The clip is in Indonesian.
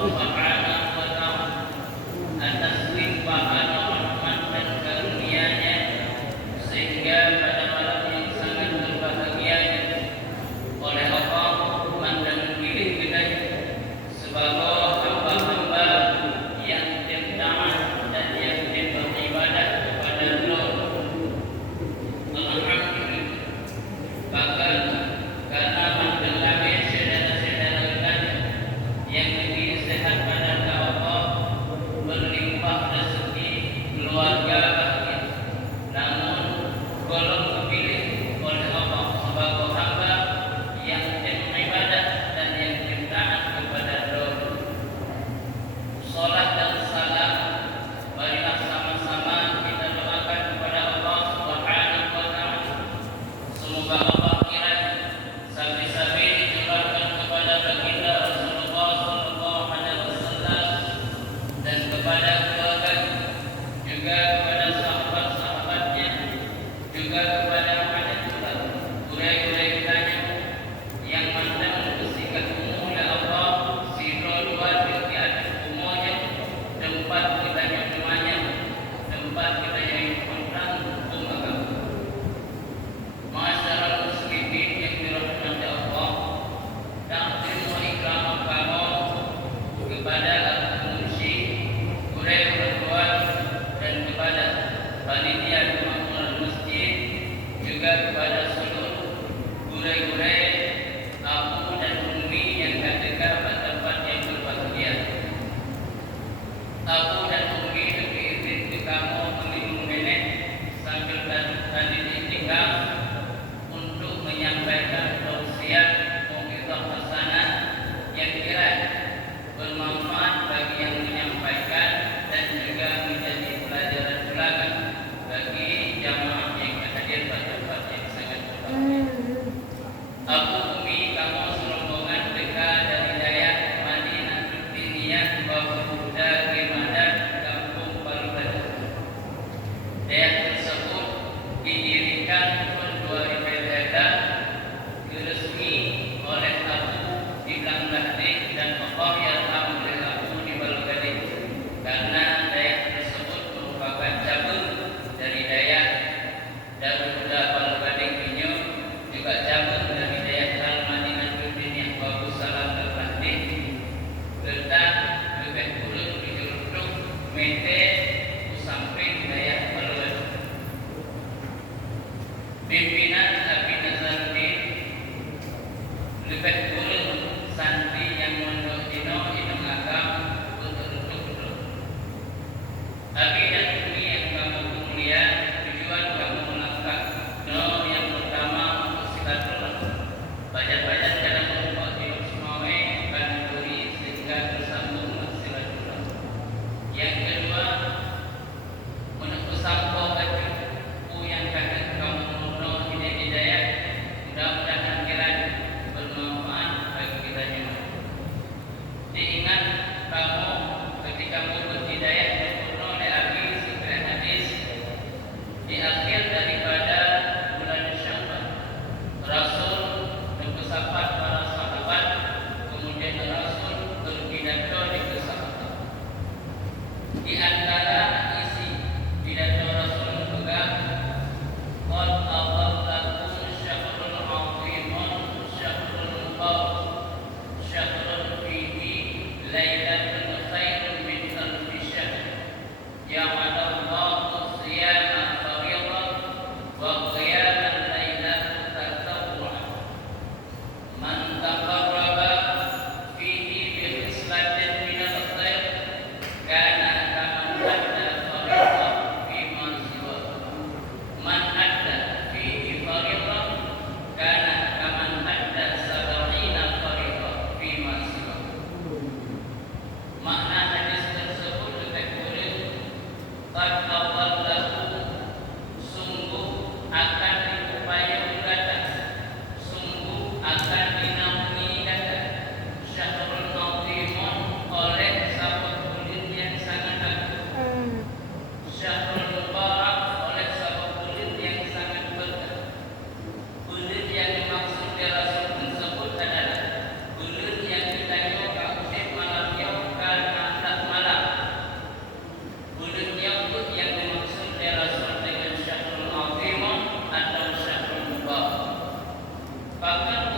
Subhanahu wa ta'ala atas limpahan rahmat dan karunia-Nya, sehingga pada malam yang sangat berbahagia oleh Allah memandang memilih kita sebagai hamba-hamba yang taat dan yang beribadah kepada Allah. Alhamdulillah, bahkan karena mendengarnya saudara-saudara kita yang lebih sehat pada Allah, berlimpah rezeki, keluarga bahagia, namun belum dipilih oleh Allah sebagai hamba yang beribadah dan yang taat kepada Allah. Salat dan salam marilah sama-sama kita doakan kepada Allah Subhanahu wa ta'ala. Semoga Allah kiranya sabi-sabi dicurahkan kepada baginda Rasulullah sallallahu alaihi wasallam dan kepada keluarga, juga kepada sahabat-sahabatnya, juga kepada umat urai-urai kitanya yang mandang bersikap umum oleh Allah siro dua di atas umumnya, tempat kitanya rumahnya, tempat kitanya kontrak hukum agama. Masyarakat muslimin yang dirahmati Allah, takdir wa ikram kamu kepada al-Munshi, urai berdua, dan kepada panitia pembangunan masjid, juga kepada seluruh urai-urai abu dan umi yang hadir pada tempat yang berbahagia. Abu dan umi lebih izin ke kamu meminum nenek sambil tadi ditinggal untuk menyampaikan tausiah mau'izah hasanah yang kiranya bermanfaat bagi yang menyampaikan dan juga menjadi pelajaran ulangan bagi jamaah yang hadir pada tempat yang sangat berbahagia. Abu Umi, kamu serombongan dekat dari daerah Madinah Diniyah Bahuda Gimadan, Kampung Baru-Baru. Daerah tersebut didirikan tahun 2000 resmi oleh Abu di Bangladesh dan Allah Yarham oleh Abu di Baru-Baru, karena daerah tersebut merupakan cabang dari daerah Darul Huda Baru-Baru ini, juga cabang dari daerah bahkan